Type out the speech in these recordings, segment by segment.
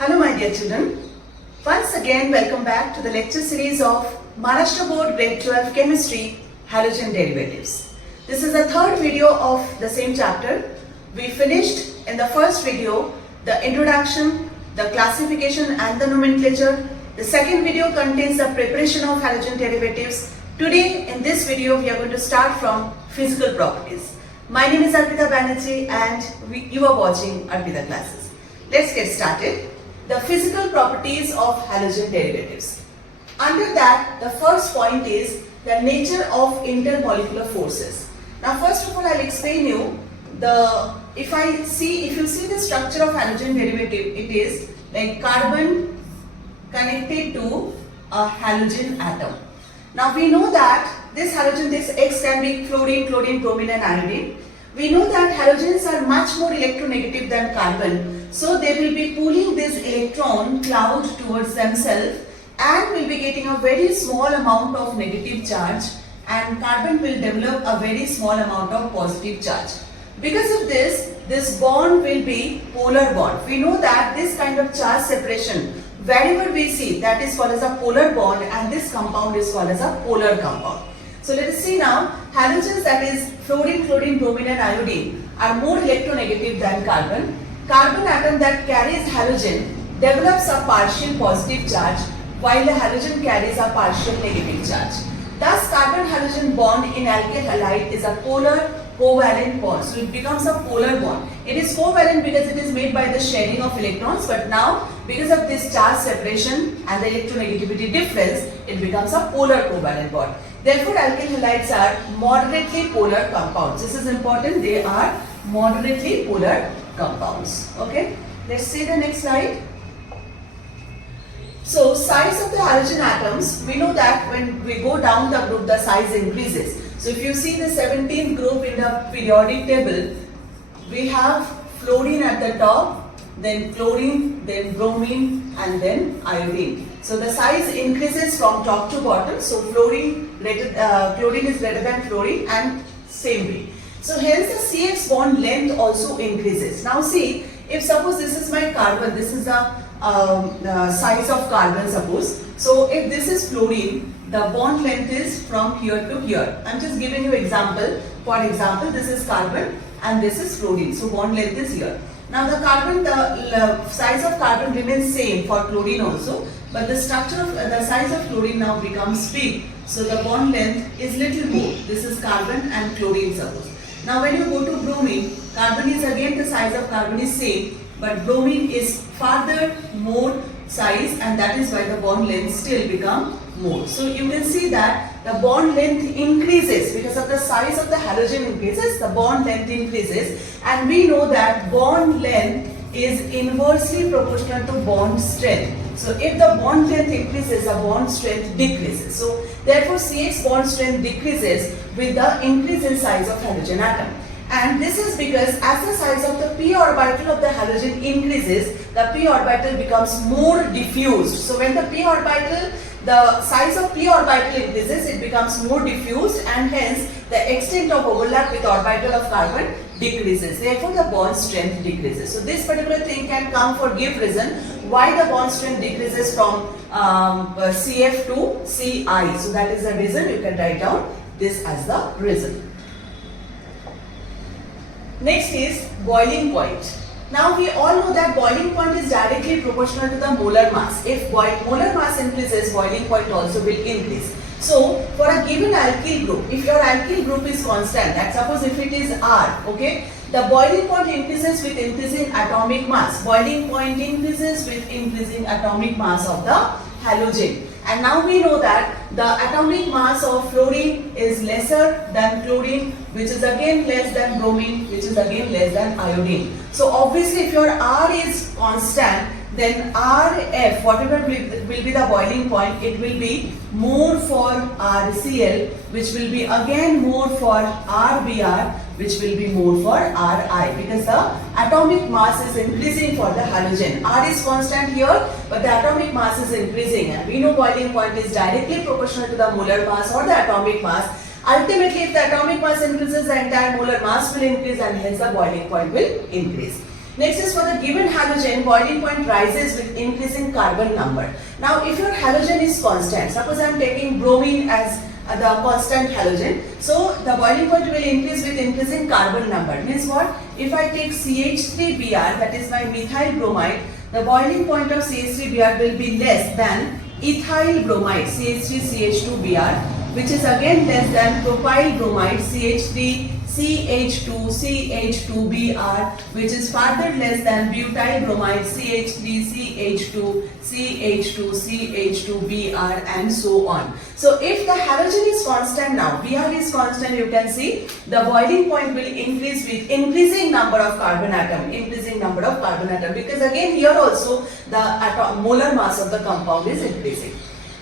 Hello my dear children. Once again welcome back to the lecture series of Maharashtra Board Grade 12 Chemistry Halogen Derivatives. This is the third video of the same chapter. We finished in the first video the introduction, the classification and the nomenclature. The second video contains the preparation of halogen derivatives. Today in this video we are going to start from physical properties. My name is 𝐒𝐵𝗶𝗃 and you are watching 𝐒𝐵𝗃 classes. Let's get started. The physical properties of halogen derivatives. Under that, the first point is the nature of intermolecular forces. Now first of all I'll explain you if you see the structure of halogen derivative, it is like carbon connected to a halogen atom. Now we know that this halogen, this X can be fluorine, chlorine, bromine and iodine. We know that halogens are much more electronegative than carbon. So they will be pulling this electron cloud towards themselves and will be getting a very small amount of negative charge, and carbon will develop a very small amount of positive charge. Because of this bond will be polar bond. We know that this kind of charge separation, wherever we see, that is called as a polar bond, and this compound is called as a polar compound. So let us see now, halogens, that is fluorine, chlorine, bromine and iodine, are more electronegative than carbon. Carbon atom that carries halogen develops a partial positive charge, while the halogen carries a partial negative charge. Thus, carbon-halogen bond in alkyl halide is a polar covalent bond. So it becomes a polar bond. It is covalent because it is made by the sharing of electrons, but now because of this charge separation and the electronegativity difference, it becomes a polar covalent bond. Therefore, alkyl halides are moderately polar compounds. This is important. They are moderately polar compounds. Okay. Let's see the next slide. So, size of the halogen atoms, we know that when we go down the group, the size increases. So, if you see the 17th group in the periodic table, we have fluorine at the top, then chlorine, then bromine and then iodine. So, the size increases from top to bottom. So, chlorine is greater than fluorine and same way. So, hence the CX bond length also increases. Now, see, if suppose this is my carbon, this is the size of carbon suppose. So if this is fluorine, the bond length is from here to here. I am just giving you example. For example, this is carbon and this is fluorine. So bond length is here. Now the carbon, the size of carbon remains same for chlorine also, but the structure of the size of fluorine now becomes big. So the bond length is little more. This is carbon and chlorine suppose. Now when you go to bromine, carbon is again the size of carbon is same, but bromine is farther more size, and that is why the bond length still become more. So you can see that the bond length increases because of the size of the halogen increases, the bond length increases, and we know that bond length is inversely proportional to bond strength. So if the bond length increases, the bond strength decreases. So therefore CX bond strength decreases with the increase in size of halogen atom. And this is because as the size of the p orbital of the halogen increases, the p orbital becomes more diffused. So when the the size of p orbital increases, it becomes more diffused, and hence the extent of overlap with orbital of carbon decreases. Therefore the bond strength decreases. So this particular thing can come for give reason why the bond strength decreases from CF to CI. So that is the reason. You can write down this as the reason. Next is boiling point. Now we all know that boiling point is directly proportional to the molar mass. If molar mass increases, boiling point also will increase. So for a given alkyl group, if your alkyl group is constant, that suppose if it is R, okay, the boiling point increases with increasing atomic mass. Boiling point increases with increasing atomic mass of the halogen. And now we know that the atomic mass of fluorine is lesser than chlorine, which is again less than bromine, which is again less than iodine. So obviously if your R is constant, then RF, whatever will be the boiling point, it will be more for RCl, which will be again more for RBr, which will be more for Ri, because the atomic mass is increasing for the halogen. R is constant here, but the atomic mass is increasing, and we know boiling point is directly proportional to the molar mass or the atomic mass. Ultimately, if the atomic mass increases, the entire molar mass will increase, and hence the boiling point will increase. Next is for the given halogen, boiling point rises with increasing carbon number. Now if your halogen is constant, suppose I am taking bromine as the constant halogen, so the boiling point will increase with increasing carbon number. Means what? If I take CH3Br, that is my methyl bromide, the boiling point of CH3Br will be less than ethyl bromide, CH3CH2Br, which is again less than propyl bromide, CH3CH2CH2Br, which is further less than butyl bromide, CH3CH2CH2CH2Br, and so on. So if the halogen is constant now, Br is constant, you can see the boiling point will increase with increasing number of carbon atom, because again here also the molar mass of the compound is increasing.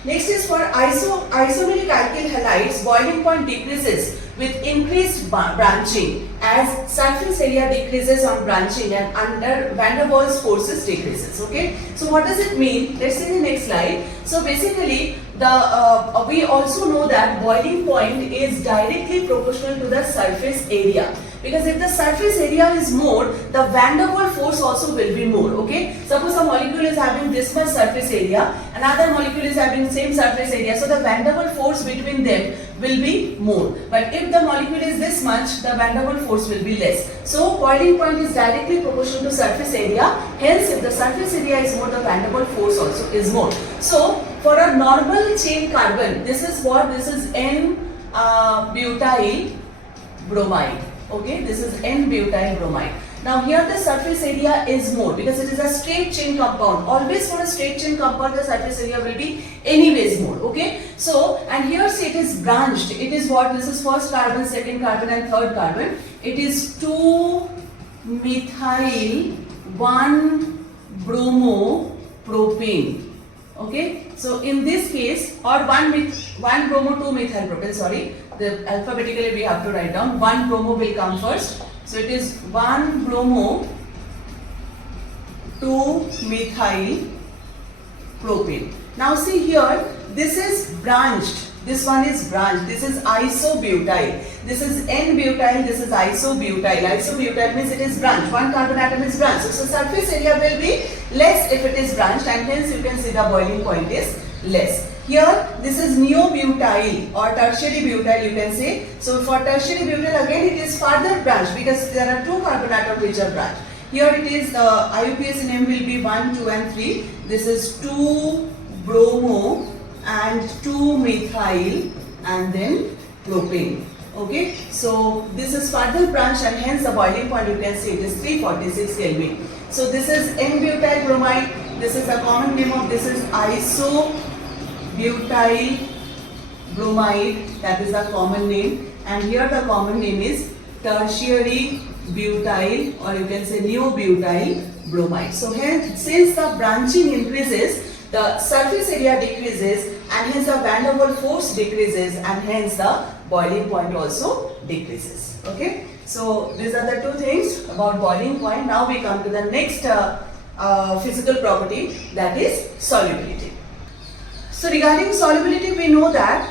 Next is for isomeric alkyl halides, boiling point decreases with increased branching as surface area decreases on branching and under van der Waals forces decreases. Okay, so what does it mean? Let's see the next slide. So basically we also know that boiling point is directly proportional to the surface area, because if the surface area is more, the van der Waals force also will be more. Okay, suppose a molecule is having this much surface area, another molecule is having same surface area, so the van der Waals force between them will be more. But if the molecule is this much, the van der Waals force will be less. So boiling point is directly proportional to surface area. Hence, if the surface area is more, the van der Waals force also is more. So for a normal chain carbon, this is what? This is N-butyl bromide. Okay, this is N-butyl bromide. Now here the surface area is more because it is a straight chain compound. Always for a straight chain compound the surface area will be anyways more. Okay, so and here see it is branched. It is what? This is first carbon, second carbon and third carbon. It is 2-methyl 1-bromo-propane. Okay, so in this case, or 1-bromo-2-methyl propane, sorry, alphabetically we have to write down. 1-bromo will come first. So it is 1-bromo-2-methyl propane. Now see here, this is branched. This one is branched. This is isobutyl. This is N-butyl. This is isobutyl. Isobutyl means it is branched. One carbon atom is branched. So surface area will be less if it is branched, and hence you can see the boiling point is less. Here this is neobutyl or tertiary butyl, you can say. So for tertiary butyl again it is further branched because there are two carbon atoms which are branched. Here it is IUPAC name will be 1, 2 and 3. This is 2-bromo and 2-methyl and then propane. Okay, so this is further branched and hence the boiling point you can see it is 346 Kelvin. So this is N-butyl bromide. This is the common name of this is isobutyl bromide. That is the common name. And here the common name is tertiary butyl, or you can say neobutyl bromide. So hence, since the branching increases, the surface area decreases and hence the van der Waals force decreases and hence the boiling point also decreases. Okay, so these are the two things about boiling point. Now we come to the next physical property, that is solubility. So regarding solubility, we know that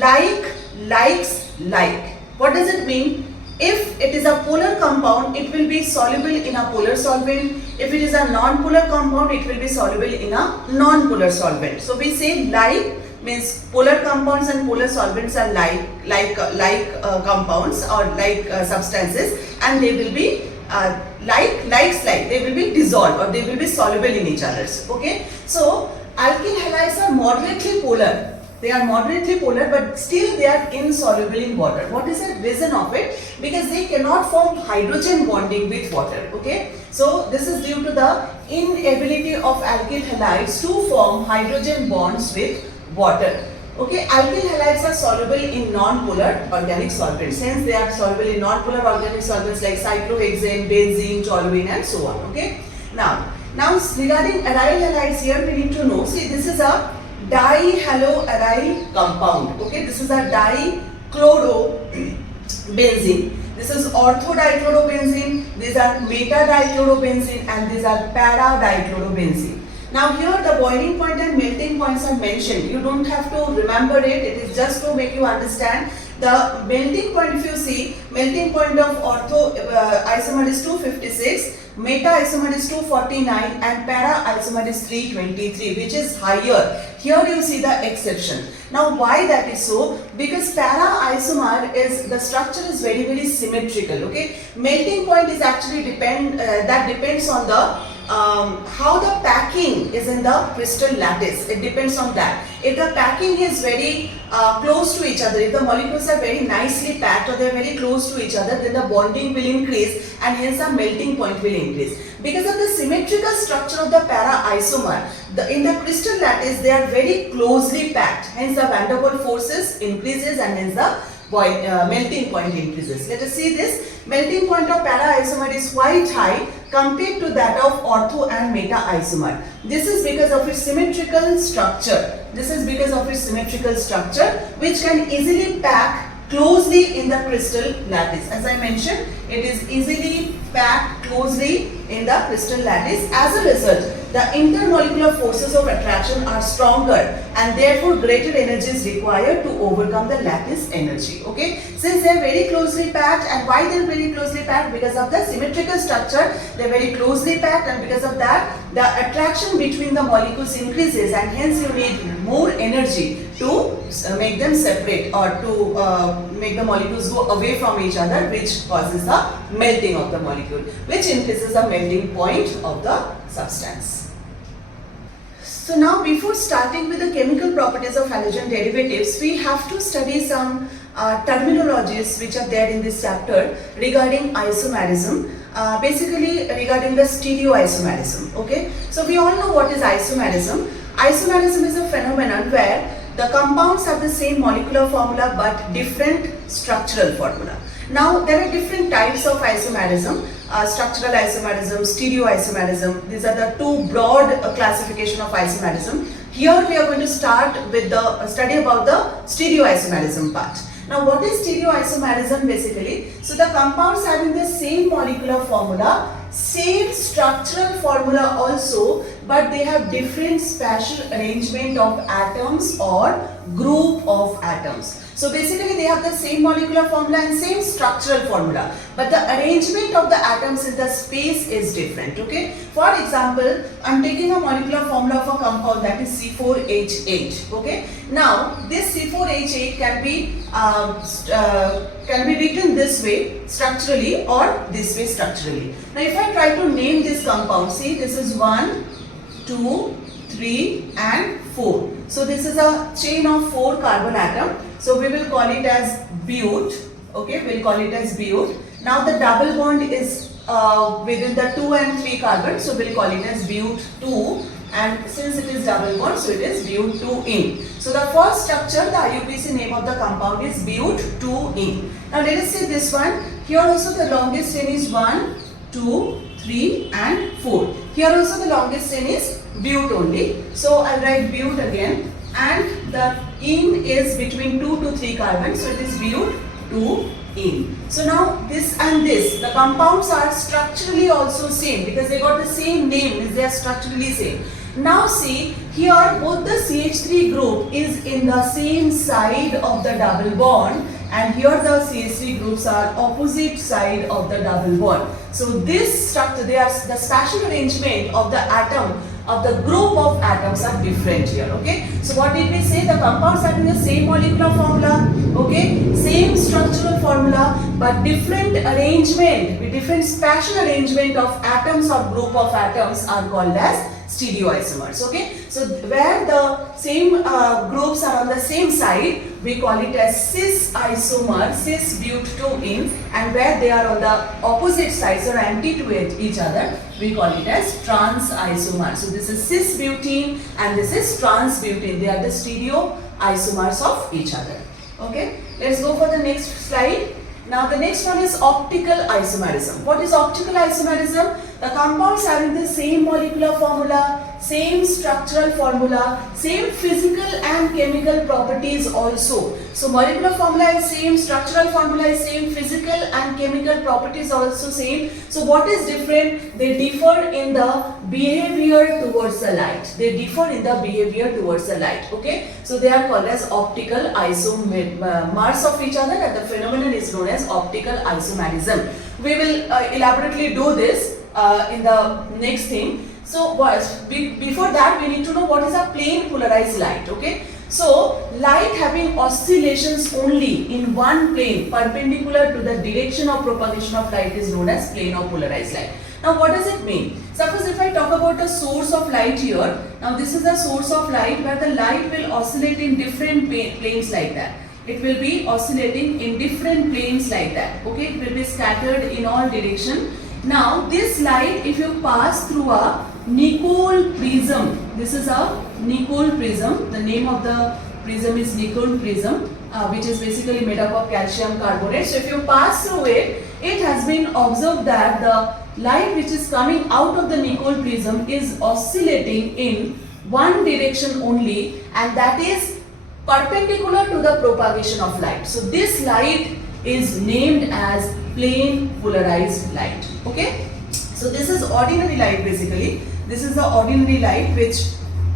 like likes like. What does it mean? If it is a polar compound, it will be soluble in a polar solvent. If it is a non-polar compound, it will be soluble in a non-polar solvent. So we say like means polar compounds and polar solvents are like compounds or like substances, and they will be like they will be dissolved or they will be soluble in each other's. Okay, so alkyl halides are moderately polar. They are moderately polar, but still they are insoluble in water. What is the reason of it? Because they cannot form hydrogen bonding with water. Okay, so this is due to the inability of alkyl halides to form hydrogen bonds with water. Okay, alkyl halides are soluble in non-polar organic solvents. Hence, they are soluble in non-polar organic solvents like cyclohexane, benzene, toluene, and so on. Okay. Now regarding aryl halides, here we need to know. See, this is a dihaloaryl compound. Okay, this is a dichlorobenzene. This is orthodichlorobenzene. These are meta-dichlorobenzene, and these are para-dichlorobenzene. Now here the boiling point and melting points are mentioned. You don't have to remember it. It is just to make you understand. The melting point, if you see, melting point of isomer is 256, meta isomer is 249 and para isomer is 323, which is higher. Here you see the exception. Now why that is so? Because para isomer is, the structure is very symmetrical, okay. Melting point is actually depends on the how the packing is in the crystal lattice. It depends on that. If the packing is very close to each other, if the molecules are very nicely packed or they are very close to each other, then the bonding will increase and hence the melting point will increase. Because of the symmetrical structure of the para isomer, in the crystal lattice they are very closely packed, hence the van der Waals forces increases and hence the melting point increases. Let us see this. Melting point of para isomer is quite high compared to that of ortho and meta isomer. This is because of its symmetrical structure. This is because of its symmetrical structure, which can easily pack closely in the crystal lattice. As I mentioned, it is easily packed closely in the crystal lattice. As a result, the intermolecular forces of attraction are stronger and therefore greater energy is required to overcome the lattice energy. Okay, since they are very closely packed, and why they are very closely packed? Because of the symmetrical structure, they are very closely packed, and because of that, the attraction between the molecules increases, and hence you need more energy to make them separate or to make the molecules go away from each other, which causes the melting of the molecule, which increases the melting point of the substance. So now, before starting with the chemical properties of halogen derivatives, we have to study some terminologies which are there in this chapter regarding isomerism, basically regarding the stereoisomerism. Okay, so we all know what is isomerism. Isomerism is a phenomenon where the compounds have the same molecular formula but different structural formula. Now there are different types of isomerism, structural isomerism, stereoisomerism. These are the two broad classification of isomerism. Here we are going to start with the study about the stereoisomerism part. Now what is stereoisomerism basically? So the compounds having the same molecular formula, same structural formula also, but they have different spatial arrangement of atoms or group of atoms. So basically they have the same molecular formula and same structural formula, but the arrangement of the atoms in the space is different. Okay. For example, I am taking a molecular formula of a compound that is C4H8. Okay. Now this C4H8 can be written this way structurally or this way structurally. Now if I try to name this compound, see, this is 1, 2, 3 and 4. So this is a chain of 4 carbon atom. So we will call it as bute. Okay, we will call it as bute. Now the double bond is within the 2 and 3 carbon. So we will call it as bute 2. And since it is double bond, so it is bute 2-ene. So the first structure, the IUPAC name of the compound is bute 2-ene. Now let us see this one. Here also the longest chain is 1, 2, 3 and 4. Here also the longest chain is bute only. So I will write bute again, and the ene is between 2 to 3 carbon. So it is bute 2-ene. So now this and this, the compounds are structurally also same because they got the same name, they are structurally same. Now see, here both the CH3 group is in the same side of the double bond, and here the CH3 groups are opposite side of the double bond. So this structure, they are the spatial arrangement of the atom, of the group of atoms are different here. Okay, so what did we say? The compounds having the same molecular formula, okay, same structural formula, but different arrangement, with different spatial arrangement of atoms or group of atoms are called as stereoisomers. Okay, so where the same groups are on the same side, we call it as cis isomer, cis bute 2-ene, and where they are on the opposite sides or anti to each other, we call it as trans isomer. So this is cis butene and this is trans butene. They are the stereo isomers of each other. Okay, let's go for the next slide. Now the next one is optical isomerism. What is optical isomerism? The compounds having the same molecular formula, same structural formula, same physical and chemical properties also. So molecular formula is same, structural formula is same, physical and chemical properties also same. So what is different? They differ in the behavior towards the light. They differ in the behavior towards the light. Okay, so they are called as optical isomers of each other, and the phenomenon is known as optical isomerism. We will elaborately do this in the next thing. So before that, we need to know what is a plane polarized light. Okay. So light having oscillations only in one plane perpendicular to the direction of propagation of light is known as plane of polarized light. Now what does it mean? Suppose if I talk about a source of light here, now this is a source of light where the light will oscillate in different planes like that. It will be oscillating in different planes like that. Okay, it will be scattered in all direction. Now this light, if you pass through a nickel prism, this is a nickel prism, the name of the prism is nickel prism, which is basically made up of calcium carbonate. So if you pass through it, it has been observed that the light which is coming out of the nickel prism is oscillating in one direction only, and that is perpendicular to the propagation of light. So this light is named as plane polarized light. Okay, so this is ordinary light basically. This is the ordinary light which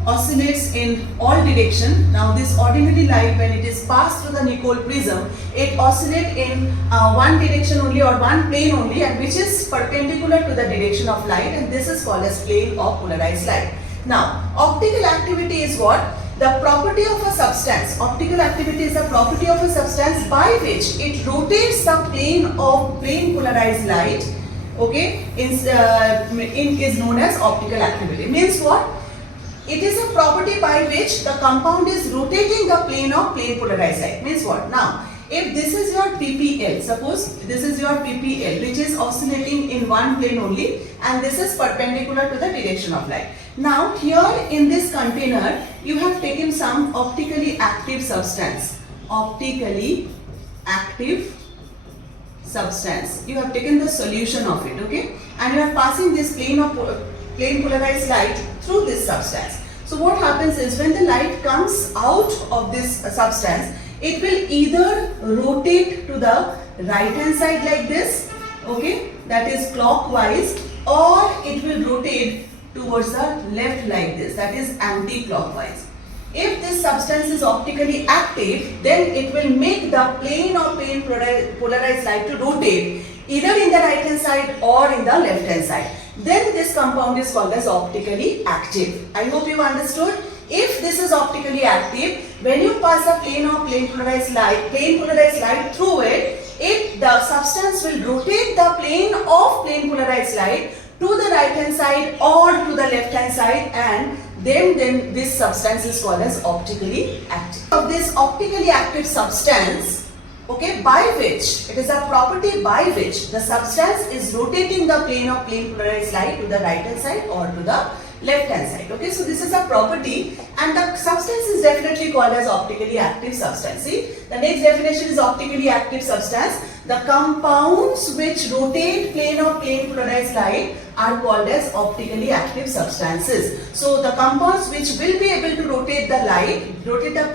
oscillates in all direction. Now this ordinary light, when it is passed through the nickel prism, it oscillates in one direction only or one plane only, and which is perpendicular to the direction of light, and this is called as plane of polarized light. Now optical activity is what? The property of a substance. Optical activity is the property of a substance by which it rotates the plane of plane polarized light. Okay, is known as optical activity. Means what? It is a property by which the compound is rotating the plane of plane polarized light. Means what? Now, if this is your PPL, suppose this is your PPL, which is oscillating in one plane only, and this is perpendicular to the direction of light. Now, here in this container, you have taken some optically active substance. Optically active substance. You have taken the solution of it, okay? And you are passing this plane polarized light through this substance. So what happens is, when the light comes out of this substance, it will either rotate to the right hand side like this, okay, that is clockwise, or it will rotate towards the left like this, that is anti-clockwise. If this substance is optically active, then it will make the plane of plane polarized light to rotate either in the right hand side or in the left hand side. Then this compound is called as optically active. I hope you understood. If this is optically active, when you pass a plane of plane polarized light through it, the substance will rotate the plane of plane polarized light to the right hand side or to the left hand side, and then this substance is called as optically active. Of this optically active substance, okay, by which, it is a property by which the substance is rotating the plane of plane polarized light to the right hand side or to the left hand side. Okay, so this is a property, and the substance is definitely called as optically active substance. See, the next definition is optically active substance. The compounds which rotate plane of plane polarized light are called as optically active substances. So the compounds which will be able to rotate the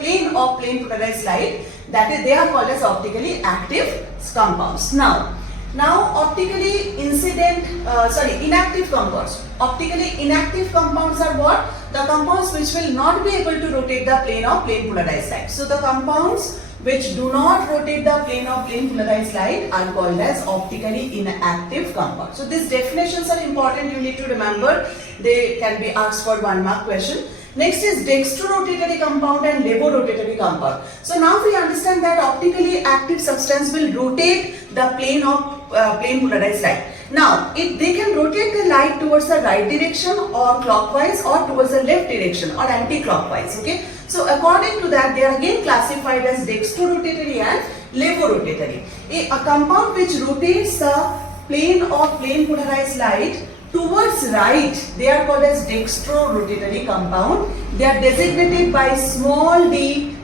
plane of plane polarized light, that is, they are called as optically active compounds. Now optically inactive compounds. Optically inactive compounds are what? The compounds which will not be able to rotate the plane of plane polarized light. So the compounds which do not rotate the plane of plane polarized light are called as optically inactive compounds. So these definitions are important, you need to remember. They can be asked for 1 mark question. Next is dextrorotatory compound and levorotatory compound. So now we understand that optically active substance will rotate the plane of plane polarized light. Now, they can rotate the light towards the right direction or clockwise, or towards the left direction or anti-clockwise. Okay. So according to that, they are again classified as dextrorotatory and levorotatory. A compound which rotates the plane of plane polarized light towards right, they are called as dextrorotatory compound. They are designated by small d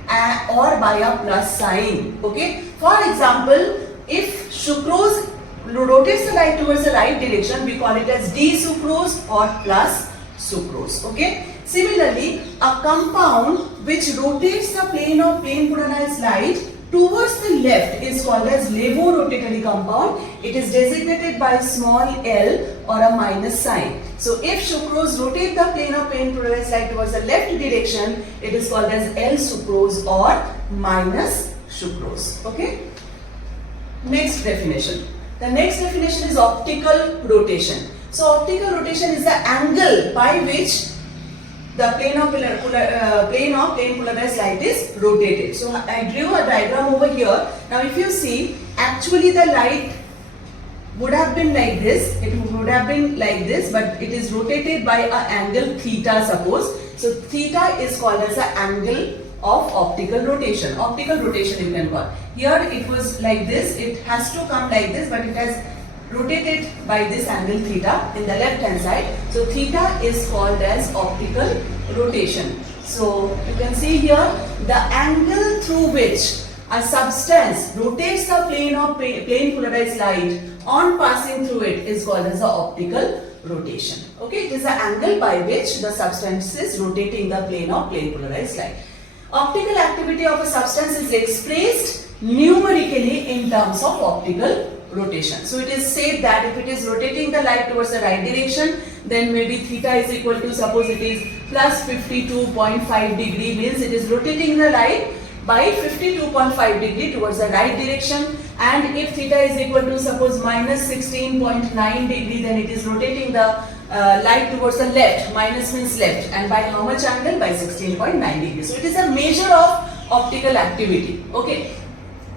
or by a plus sign. Okay. For example, if sucrose rotates the light towards the right direction, we call it as D-sucrose or plus sucrose. Okay. Similarly, a compound which rotates the plane of plane polarized light towards the left is called as levorotatory compound. It is designated by small l or a minus sign. So if sucrose rotates the plane of plane polarized light towards the left direction, it is called as L-sucrose or minus sucrose. Okay. Next definition. The next definition is optical rotation. So optical rotation is the angle by which the plane of plane polarized light is rotated. So I drew a diagram over here. Now if you see, actually the light would have been like this, it would have been like this, but it is rotated by an angle theta, suppose. So theta is called as the angle of optical rotation. Optical rotation you can call. Here it was like this, it has to come like this, but it has rotated by this angle theta in the left hand side. So theta is called as optical rotation. So you can see here the angle through which a substance rotates the plane of plane polarized light on passing through it is called as the optical rotation. Okay, it is the angle by which the substance is rotating the plane of plane polarized light. Optical activity of a substance is expressed numerically in terms of optical rotation. So it is said that if it is rotating the light towards the right direction, then maybe theta is equal to, suppose it is plus 52.5 degree, means it is rotating the light by 52.5 degree towards the right direction. And if theta is equal to, suppose minus 16.9 degree, then it is rotating the light towards the left. Minus means left, and by how much angle? By 16.9 degree. So it is a measure of optical activity. Okay.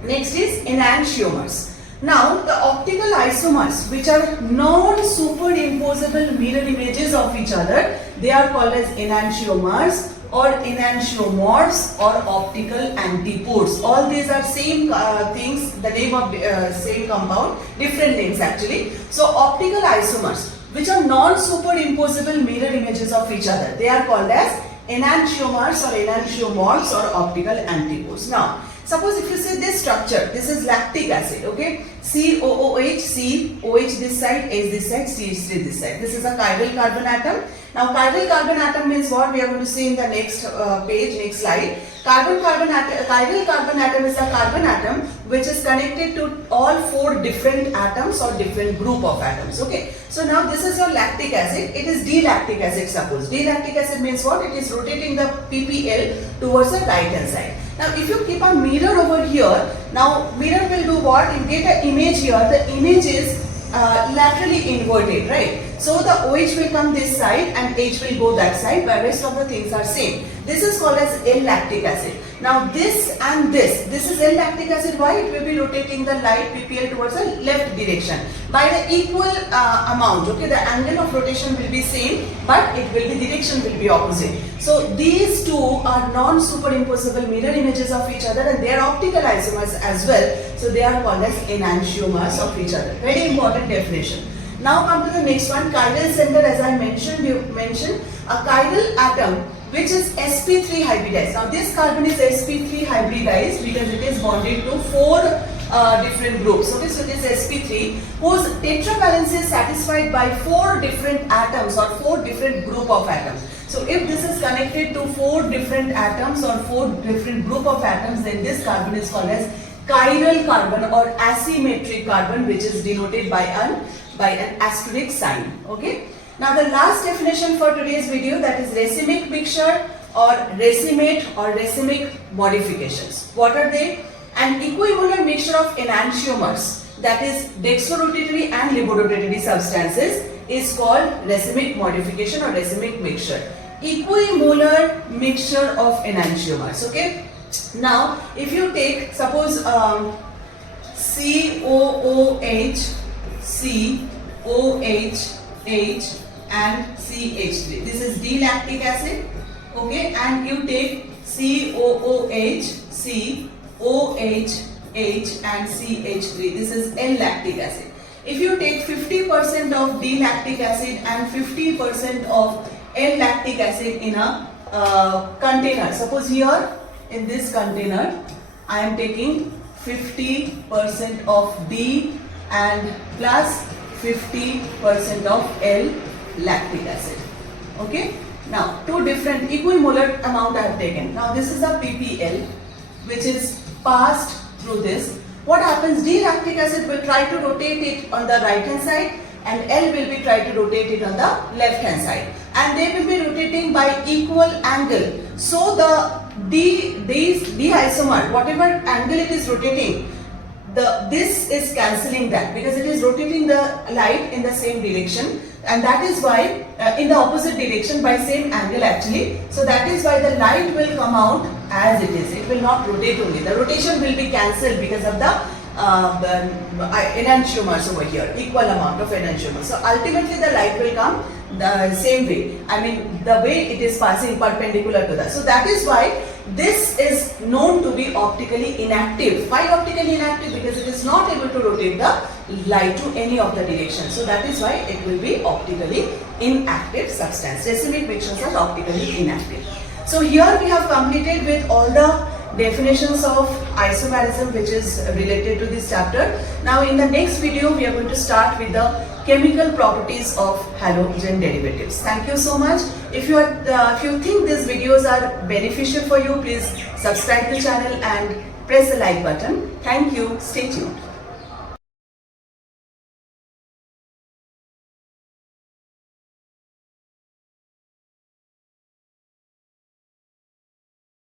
Next is enantiomers. Now the optical isomers, which are non-superimposable mirror images of each other, they are called as enantiomers or enantiomorphs or optical antipodes. All these are same things, the name of same compound, different names actually. So optical isomers, which are non-superimposable mirror images of each other, they are called as enantiomers or enantiomorphs or optical antipodes. Now suppose if you see this structure, this is lactic acid, okay? COOH, C, OH this side, H this side, CH3 this side. This is a chiral carbon atom. Now chiral carbon atom means what? We are going to see in the next page, next slide. Chiral carbon atom is a carbon atom which is connected to all 4 different atoms or different group of atoms, okay? So now this is your lactic acid, it is D-lactic acid, suppose. D-lactic acid means what? It is rotating the PPL towards the right hand side. Now if you keep a mirror over here, now mirror will do what? You get an image here, the image is laterally inverted, right? So the OH will come this side and H will go that side, but rest of the things are same. This is called as L-lactic acid. Now this and this is L-lactic acid. Why? It will be rotating the light PPL towards the left direction by the equal amount. Okay, the angle of rotation will be same, but it will be direction will be opposite. So these two are non-superimposable mirror images of each other, and they are optical isomers as well. So they are called as enantiomers of each other. Very important definition. Now come to the next one, chiral center. As I mentioned, a chiral atom which is sp3 hybridized. Now this carbon is sp3 hybridized because it is bonded to 4 different groups. Okay, so this sp3 whose tetravalence is satisfied by 4 different atoms or 4 different group of atoms. So if this is connected to 4 different atoms or 4 different group of atoms, then this carbon is called as chiral carbon or asymmetric carbon, which is denoted by an asterisk sign. Okay. Now the last definition for today's video, that is racemic mixture or racemate or racemic modifications. What are they? An equimolar mixture of enantiomers, that is dextrorotatory and libodorotatory substances, is called racemic modification or racemic mixture. Equimolar mixture of enantiomers. Okay. Now if you take, suppose COOH, COH, H and CH3. This is D-lactic acid, okay, and you take COOH, C, OH, H and CH3. This is L-lactic acid. If you take 50% of D-lactic acid and 50% of L-lactic acid in a container, suppose here in this container I am taking 50% of D and plus 50% of L-lactic acid. Okay. Now two different equimolar amount I have taken. Now this is a PPL which is passed through this. What happens? D-lactic acid will try to rotate it on the right hand side and L will be try to rotate it on the left hand side, and they will be rotating by equal angle. So the D isomer, whatever angle it is rotating, this is cancelling that because it is rotating the light in the same direction, and that is why in the opposite direction by same angle actually. So that is why the light will come out as it is. It will not rotate only. The rotation will be cancelled because of the enantiomers over here, equal amount of enantiomers. So ultimately the light will come the same way. I mean the way it is passing perpendicular to that. So that is why this is known to be optically inactive. Why optically inactive? Because it is not able to rotate the light to any of the directions. So that is why it will be optically inactive substance. Racemic mixtures are optically inactive. So here we have completed with all the definitions of isomerism which is related to this chapter. Now in the next video we are going to start with the chemical properties of halogen derivatives. Thank you so much. If you think these videos are beneficial for you, please subscribe the channel and press the like button. Thank you. Stay tuned.